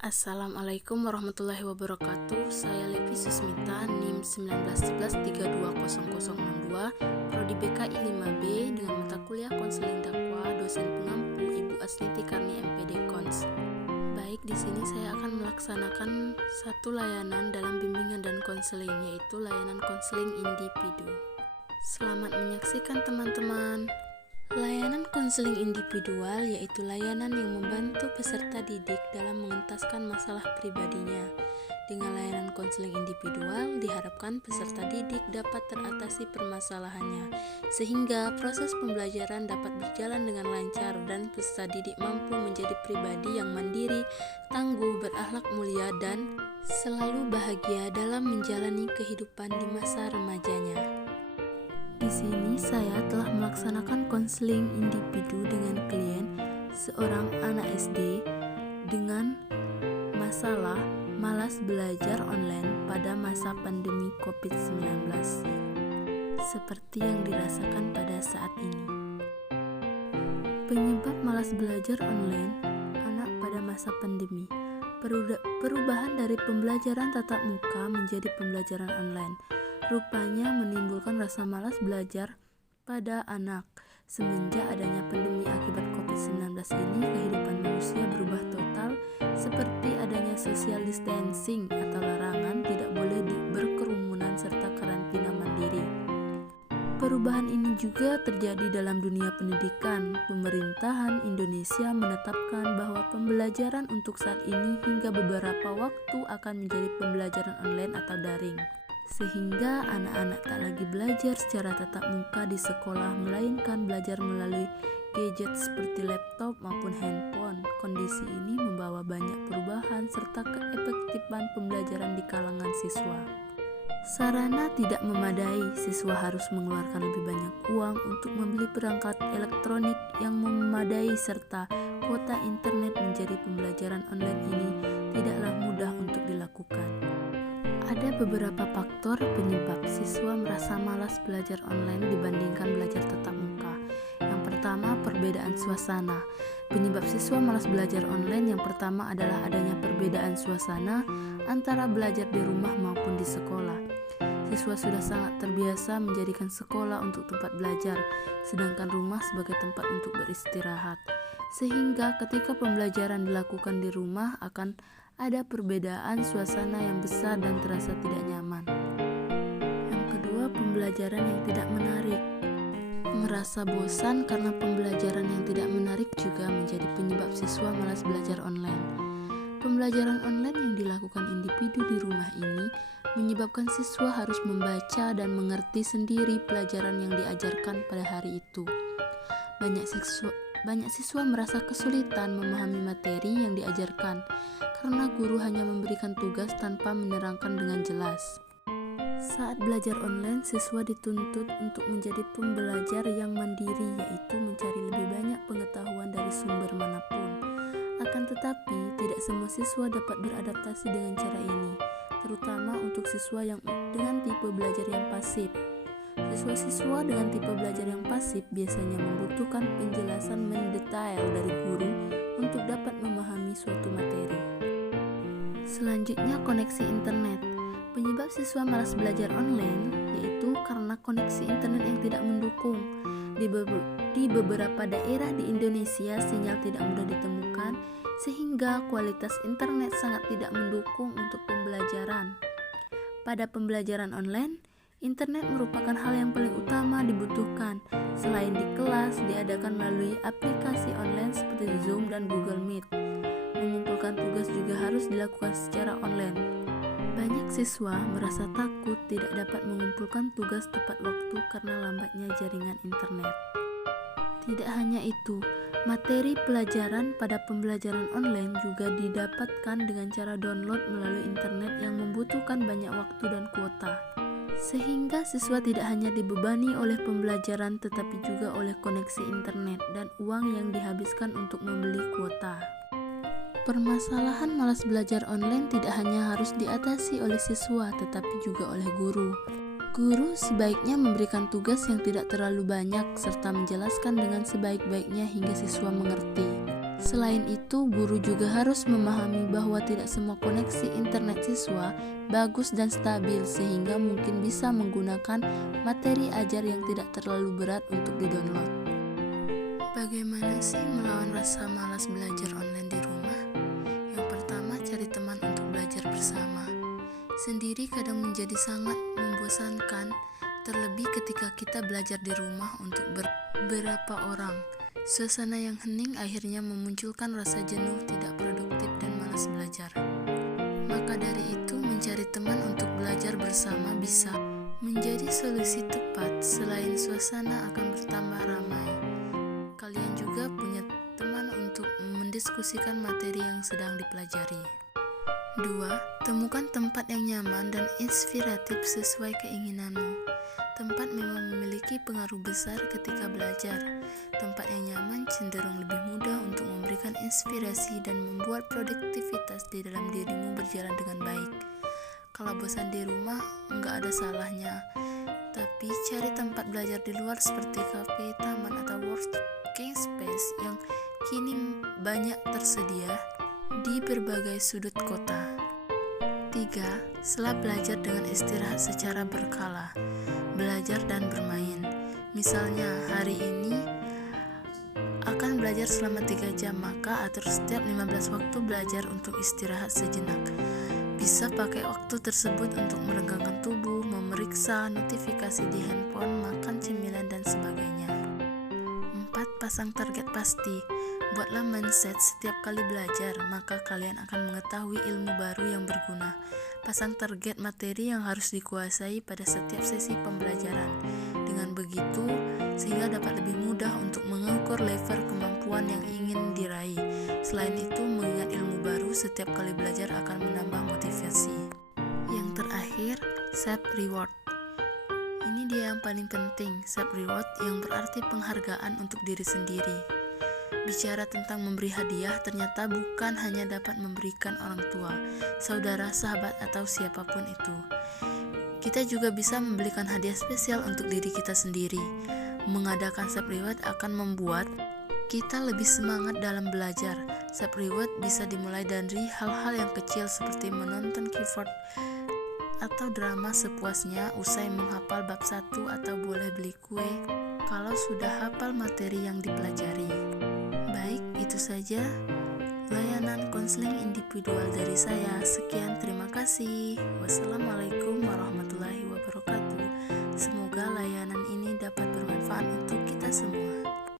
Assalamualaikum warahmatullahi wabarakatuh. Saya Levi Susmita, NIM 1911320062, Prodi BKI 5B dengan mata kuliah konseling dakwah, dosen pengampu Ibu Asniti Karni MPD Kons. Baik, di sini saya akan melaksanakan satu layanan dalam bimbingan dan konseling, yaitu layanan konseling individu. Selamat menyaksikan teman-teman. Layanan konseling individual yaitu layanan yang membantu peserta didik dalam mengentaskan masalah pribadinya. Dengan layanan konseling individual, diharapkan peserta didik dapat teratasi permasalahannya, sehingga proses pembelajaran dapat berjalan dengan lancar dan peserta didik mampu menjadi pribadi yang mandiri, tangguh, berakhlak mulia, dan selalu bahagia dalam menjalani kehidupan di masa remajanya. Di sini saya telah melaksanakan konseling individu dengan klien seorang anak SD dengan masalah malas belajar online pada masa pandemi COVID-19 seperti yang dirasakan pada saat ini. Penyebab malas belajar online anak pada masa pandemi: perubahan dari pembelajaran tatap muka menjadi pembelajaran online rupanya menimbulkan rasa malas belajar pada anak. Semenjak adanya pandemi akibat COVID-19 ini, kehidupan manusia berubah total, seperti adanya social distancing atau larangan tidak boleh berkerumunan serta karantina mandiri. Perubahan ini juga terjadi dalam dunia pendidikan. Pemerintahan Indonesia menetapkan bahwa pembelajaran untuk saat ini hingga beberapa waktu akan menjadi pembelajaran online atau daring, sehingga anak-anak tak lagi belajar secara tatap muka di sekolah, melainkan belajar melalui gadget seperti laptop maupun handphone. Kondisi ini membawa banyak perubahan serta keefektifan pembelajaran di kalangan siswa. Sarana tidak memadai, siswa harus mengeluarkan lebih banyak uang untuk membeli perangkat elektronik yang memadai serta kuota internet. Menjadi pembelajaran online ini tidaklah mudah untuk dilakukan. Ada beberapa faktor penyebab siswa merasa malas belajar online dibandingkan belajar tatap muka. Yang pertama, perbedaan suasana. Penyebab siswa malas belajar online yang pertama adalah adanya perbedaan suasana antara belajar di rumah maupun di sekolah. Siswa sudah sangat terbiasa menjadikan sekolah untuk tempat belajar, sedangkan rumah sebagai tempat untuk beristirahat. Sehingga ketika pembelajaran dilakukan di rumah akan ada perbedaan suasana yang besar dan terasa tidak nyaman. Yang kedua, pembelajaran yang tidak menarik. Merasa bosan karena pembelajaran yang tidak menarik juga menjadi penyebab siswa malas belajar online. Pembelajaran online yang dilakukan individu di rumah ini menyebabkan siswa harus membaca dan mengerti sendiri pelajaran yang diajarkan pada hari itu. Banyak siswa merasa kesulitan memahami materi yang diajarkan karena guru hanya memberikan tugas tanpa menerangkan dengan jelas. Saat belajar online, siswa dituntut untuk menjadi pembelajar yang mandiri, yaitu mencari lebih banyak pengetahuan dari sumber manapun. Akan tetapi, tidak semua siswa dapat beradaptasi dengan cara ini, terutama untuk siswa yang dengan tipe belajar yang pasif. Siswa-siswa dengan tipe belajar yang pasif biasanya membutuhkan penjelasan mendetail dari guru untuk dapat memahami suatu materi. Selanjutnya, koneksi internet. Penyebab siswa malas belajar online yaitu karena koneksi internet yang tidak mendukung. Di beberapa daerah di Indonesia, sinyal tidak mudah ditemukan, sehingga kualitas internet sangat tidak mendukung untuk pembelajaran. Pada pembelajaran online, internet merupakan hal yang paling utama dibutuhkan. Selain di kelas, diadakan melalui aplikasi online seperti Zoom dan Google Meet. Mengumpulkan tugas juga harus dilakukan secara online. Banyak siswa merasa takut tidak dapat mengumpulkan tugas tepat waktu karena lambatnya jaringan internet. Tidak hanya itu, materi pelajaran pada pembelajaran online juga didapatkan dengan cara download melalui internet yang membutuhkan banyak waktu dan kuota. Sehingga siswa tidak hanya dibebani oleh pembelajaran tetapi juga oleh koneksi internet dan uang yang dihabiskan untuk membeli kuota. Permasalahan malas belajar online tidak hanya harus diatasi oleh siswa tetapi juga oleh guru. Guru sebaiknya memberikan tugas yang tidak terlalu banyak serta menjelaskan dengan sebaik-baiknya hingga siswa mengerti. Selain itu, guru juga harus memahami bahwa tidak semua koneksi internet siswa bagus dan stabil, sehingga mungkin bisa menggunakan materi ajar yang tidak terlalu berat untuk didownload. Bagaimana sih melawan rasa malas belajar online di rumah? Yang pertama, cari teman untuk belajar bersama. Sendiri kadang menjadi sangat membosankan, terlebih ketika kita belajar di rumah untuk beberapa orang. Suasana yang hening akhirnya memunculkan rasa jenuh, tidak produktif, dan malas belajar. Maka dari itu, mencari teman untuk belajar bersama bisa menjadi solusi tepat. Selain suasana akan bertambah ramai, kalian juga punya teman untuk mendiskusikan materi yang sedang dipelajari. 2. Temukan tempat yang nyaman dan inspiratif sesuai keinginanmu. Tempat memang memiliki pengaruh besar ketika belajar. Tempat yang nyaman cenderung lebih mudah untuk memberikan inspirasi dan membuat produktivitas di dalam dirimu berjalan dengan baik. Kalau bosan di rumah, nggak ada salahnya. Tapi cari tempat belajar di luar seperti kafe, taman, atau working space yang kini banyak tersedia di berbagai sudut kota. 3. Setelah belajar dengan istirahat secara berkala. Belajar dan bermain. Misalnya, hari ini akan belajar selama 3 jam, maka atur setiap 15 waktu belajar untuk istirahat sejenak. Bisa pakai waktu tersebut untuk meregangkan tubuh, memeriksa notifikasi di handphone, makan cemilan, dan sebagainya. 4. Pasang target pasti. Buatlah mindset setiap kali belajar, maka kalian akan mengetahui ilmu baru yang berguna. Pasang target materi yang harus dikuasai pada setiap sesi pembelajaran. Dengan begitu, sehingga dapat lebih mudah untuk mengukur level kemampuan yang ingin diraih. Selain itu, mengingat ilmu baru setiap kali belajar akan menambah motivasi. Yang terakhir, self reward. Ini dia yang paling penting, self reward yang berarti penghargaan untuk diri sendiri. Bicara tentang memberi hadiah, ternyata bukan hanya dapat memberikan orang tua, saudara, sahabat, atau siapapun itu. Kita juga bisa membelikan hadiah spesial untuk diri kita sendiri. Mengadakan self reward akan membuat kita lebih semangat dalam belajar. Self reward bisa dimulai dari hal-hal yang kecil seperti menonton keyboard atau drama sepuasnya usai menghafal bab 1, atau boleh beli kue kalau sudah hafal materi yang dipelajari. Baik, itu saja layanan konseling individual dari saya. Sekian, terima kasih. Wassalamualaikum warahmatullahi wabarakatuh. Semoga layanan ini dapat bermanfaat untuk kita semua.